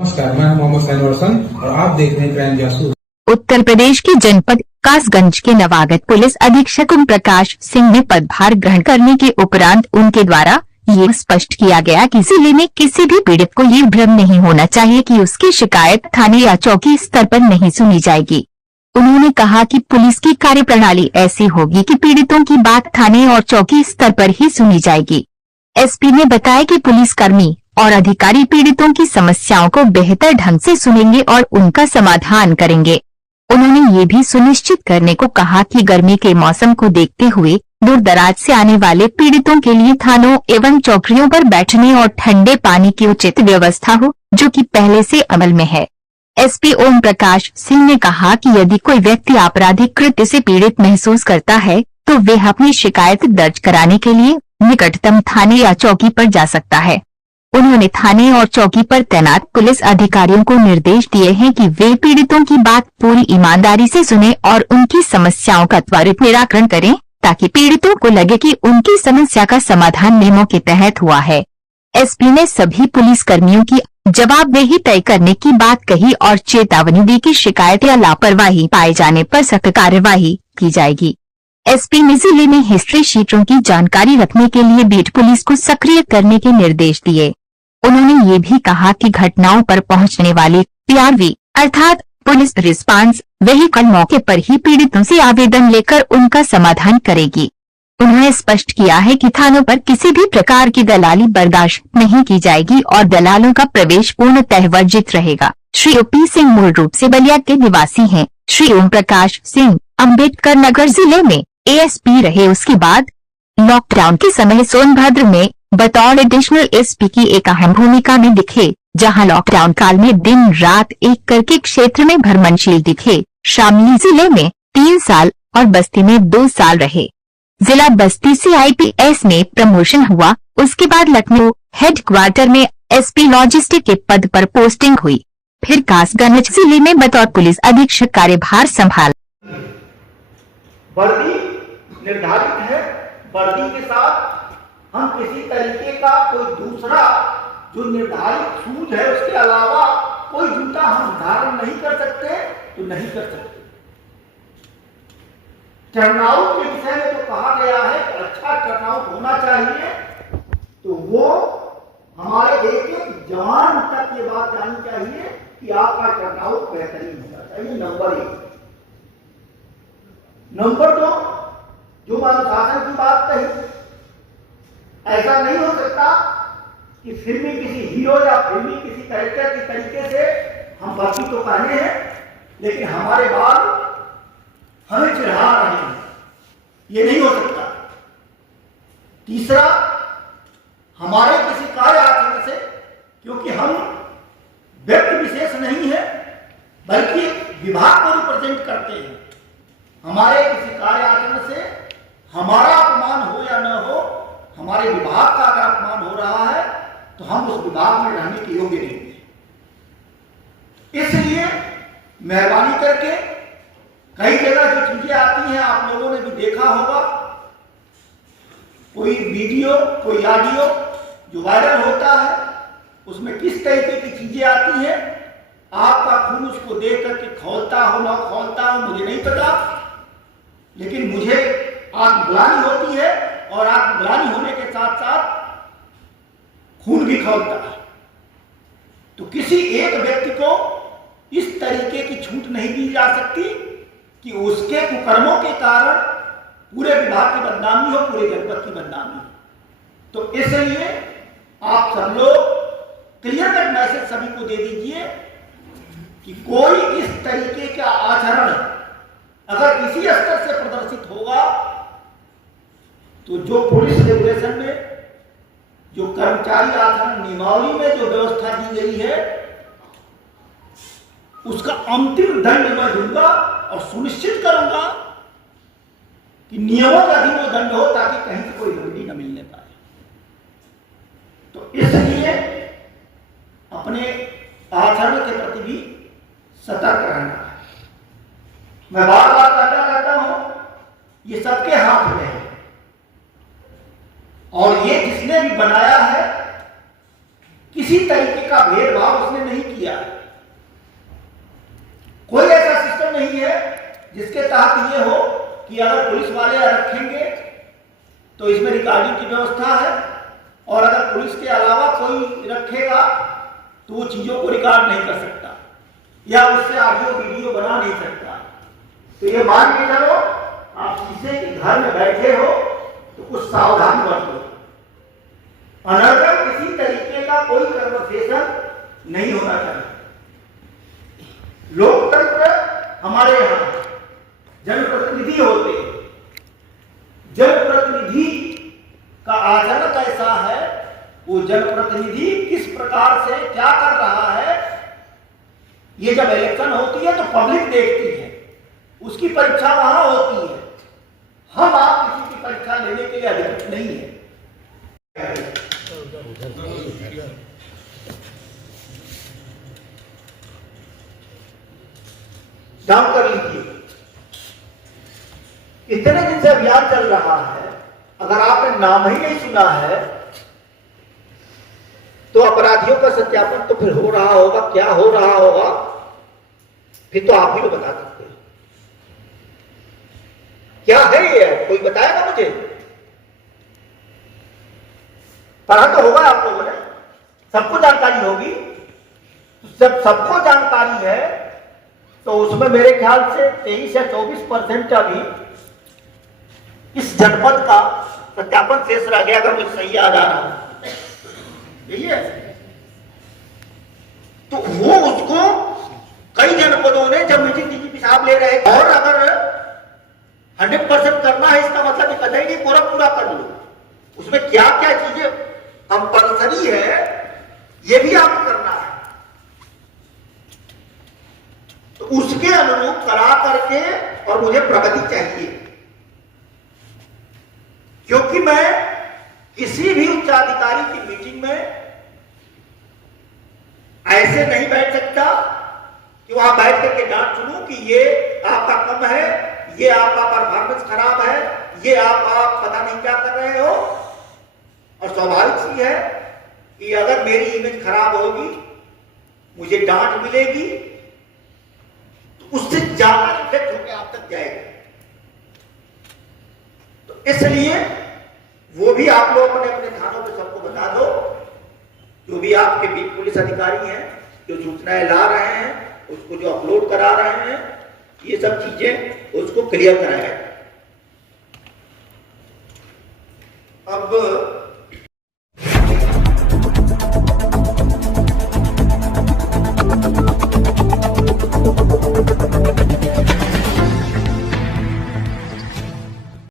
नमस्कार, मैं मोहम्मद सैनुर हसन और आप देख रहे हैं क्राइम जासूस। उत्तर प्रदेश के जनपद कासगंज के नवागत पुलिस अधीक्षक ओम प्रकाश सिंह ने पदभार ग्रहण करने के उपरांत उनके द्वारा ये स्पष्ट किया गया कि जिले में किसी भी पीड़ित को ये भ्रम नहीं होना चाहिए कि उसकी शिकायत थाने या चौकी स्तर पर नहीं सुनी जाएगी। उन्होंने कहा कि पुलिस की कार्यप्रणाली ऐसी होगी कि पीड़ितों की बात थाने और चौकी स्तर पर ही सुनी जाएगी। एसपी ने बताया कि पुलिसकर्मी और अधिकारी पीड़ितों की समस्याओं को बेहतर ढंग से सुनेंगे और उनका समाधान करेंगे। उन्होंने ये भी सुनिश्चित करने को कहा कि गर्मी के मौसम को देखते हुए दूर दराज से आने वाले पीड़ितों के लिए थानों एवं चौकियों पर बैठने और ठंडे पानी की उचित व्यवस्था हो, जो कि पहले से अमल में है। एसपी ओम प्रकाश सिंह ने कहा कि यदि कोई व्यक्ति आपराधिक कृत्य से पीड़ित महसूस करता है तो वह अपनी शिकायत दर्ज कराने के लिए निकटतम थाने या चौकी पर जा सकता है। उन्होंने थाने और चौकी पर तैनात पुलिस अधिकारियों को निर्देश दिए हैं कि वे पीड़ितों की बात पूरी ईमानदारी से सुनें और उनकी समस्याओं का त्वरित निराकरण करें, ताकि पीड़ितों को लगे कि उनकी समस्या का समाधान नियमों के तहत हुआ है। एसपी ने सभी पुलिसकर्मियों की जवाबदेही तय करने की बात कही और चेतावनी दी कि शिकायत या लापरवाही पाए जाने पर सख्त कार्यवाही की जाएगी। एसपी ने जिले में हिस्ट्री शीटों की जानकारी रखने के लिए बीट पुलिस को सक्रिय करने के निर्देश दिए। उन्होंने ये भी कहा कि घटनाओं पर पहुंचने वाली पीआरवी अर्थात पुलिस रिस्पांस व्हीकल मौके पर ही पीड़ितों से आवेदन लेकर उनका समाधान करेगी। उन्होंने स्पष्ट किया है कि थानों पर किसी भी प्रकार की दलाली बर्दाश्त नहीं की जाएगी और दलालों का प्रवेश पूर्णतः वर्जित रहेगा। श्री ओपी सिंह मूल रूप से बलिया के निवासी हैं। श्री ओम प्रकाश सिंह अम्बेडकर नगर जिले में एएसपी रहे। उसके बाद लॉकडाउन के समय सोनभद्र में बतौर एडिशनल एसपी की एक अहम भूमिका में दिखे, जहां लॉकडाउन काल में दिन रात एक करके क्षेत्र में भ्रमणशील दिखे। शामली जिले में 3 साल और बस्ती में 2 साल रहे। जिला बस्ती से आईपीएस में प्रमोशन हुआ। उसके बाद लखनऊ हेडक्वार्टर में एसपी लॉजिस्टिक के पद पर पोस्टिंग हुई। फिर कासगंज जिले में बतौर पुलिस अधीक्षक कार्यभार संभाला। वर्दी निर्धारित है। वर्दी के साथ हम किसी तरीके का कोई दूसरा जो निर्धारित शूज है उसके अलावा कोई जूता हम धारण नहीं कर सकते, तो नहीं कर सकते। टर्नआउट के विषय में तो कहा गया है कि अच्छा टर्नआउट होना चाहिए, तो वो हमारे एक एक जवान तक ये बात जाननी चाहिए कि आपका टर्नआउट बेहतरीन होना चाहिए। नंबर 1। नंबर 2, जो अनुशासन की बात कही, ऐसा नहीं हो सकता कि फिल्मी किसी हीरो या फिल्मी किसी कैरेक्टर के तरीके से हम वर्दी तो पहने हैं, लेकिन हमारे बाल हमें चिढ़ा रहे हैं, ये नहीं हो सकता। तीसरा, हमारे किसी कार्य आचरण से, क्योंकि हम व्यक्ति विशेष नहीं है बल्कि विभाग को रिप्रेजेंट करते हैं, हमारे किसी कार्य आचरण से हमारा अपमान हो या न हो, हमारे विभाग का अगर अपमान हो रहा है तो हम उस विभाग में रहने के योग्य नहीं हैं। इसलिए मेहरबानी करके कई जगह जो चीजें आती हैं आप लोगों ने भी देखा होगा, कोई वीडियो कोई ऑडियो जो वायरल होता है उसमें किस तरीके की चीजें आती हैं, आपका खून उसको देख करके खौलता हो ना खौलता हो मुझे नहीं पता, लेकिन मुझे आत्मग्लानि होती है और आत्मग्लानि होने के साथ साथ खून भी खौलता है। तो किसी एक व्यक्ति को इस तरीके की छूट नहीं दी जा सकती कि उसके कुकर्मों के कारण पूरे विभाग की बदनामी हो, पूरे जनपद की बदनामी हो। तो इसलिए आप सब लोग क्लियर कट मैसेज सभी को दे दीजिए कि कोई इस तरीके का आचरण अगर किसी स्तर से प्रदर्शित होगा तो जो पुलिस रेगुलेशन में जो कर्मचारी आचरण नियमावली में जो व्यवस्था दी गई है उसका अंतिम दंड मैं दूंगा और सुनिश्चित करूंगा कि नियमों का अधीन वो दंड हो, ताकि कहीं से कोई रेमेडी न मिलने पाए। तो इसलिए अपने आचरण के प्रति भी सतर्क रहना है। मैं बार बार कहता रहता हूं, ये सबके हाथ में है और ये जिसने भी बनाया है किसी तरीके का भेदभाव उसने नहीं किया। जिसके तहत ये हो कि अगर पुलिस वाले रखेंगे तो इसमें रिकॉर्डिंग की व्यवस्था है, और अगर पुलिस के अलावा कोई रखेगा तो वो चीजों को रिकॉर्ड नहीं कर सकता या उससे ऑडियो वीडियो बना नहीं सकता। तो ये मान के चलो आप शीशे के घर में बैठे हो तो कुछ सावधान बरतो, अनर्गल किसी तरीके का कोई कन्वर्सेशन नहीं होना चाहिए। लोकतंत्र हमारे यहाँ जनप्रतिनिधि होते हैं, जनप्रतिनिधि का आचरण कैसा है, वो जनप्रतिनिधि किस प्रकार से क्या कर रहा है, ये जब इलेक्शन होती है तो पब्लिक देखती है, उसकी परीक्षा वहां होती है। हम आप किसी की परीक्षा लेने के लिए अधिकृत नहीं है। ध्यान कर लीजिए, इतने दिन से अभियान चल रहा है, अगर आपने नाम ही नहीं सुना है तो अपराधियों का सत्यापन तो फिर हो रहा होगा, क्या हो रहा होगा फिर तो आप ही लोग बता सकते हैं। क्या है ये, कोई बताएगा मुझे? पढ़ा तो होगा आप लोगों ने, सबको जानकारी होगी। जब सबको जानकारी है तो उसमें मेरे ख्याल से 23 या 24% अभी इस जनपद का सत्यापन शेष रह गया, अगर मुझे सही याद आ रहा है, यही है। तो वो उसको कई जनपदों ने जब मीटिंग डीजीपी साहब ले रहे, और अगर 100% करना है इसका मतलब कतई नहीं कोरम पूरा कर लो, उसमें क्या क्या चीजें कंपल्सरी है ये भी आपको करना है, तो उसके अनुरूप करा करके, और मुझे प्रगति चाहिए, क्योंकि मैं किसी भी उच्चाधिकारी की मीटिंग में ऐसे नहीं बैठ सकता कि वहां बैठ करके डांट सुनूं कि ये आपका कम है, ये आपका परफॉर्मेंस खराब है, ये आप पता नहीं क्या कर रहे हो। और स्वाभाविक सी है कि अगर मेरी इमेज खराब होगी, मुझे डांट मिलेगी, तो उससे ज्यादा इफेक्ट होकर आप तक जाएगा। तो इसलिए वो भी आप लोग अपने अपने थानों पे सबको बता दो, जो भी आपके बीट पुलिस अधिकारी हैं, जो सूचनाएं ला रहे हैं, उसको जो अपलोड करा रहे हैं, ये सब चीजें उसको क्लियर कराया। अब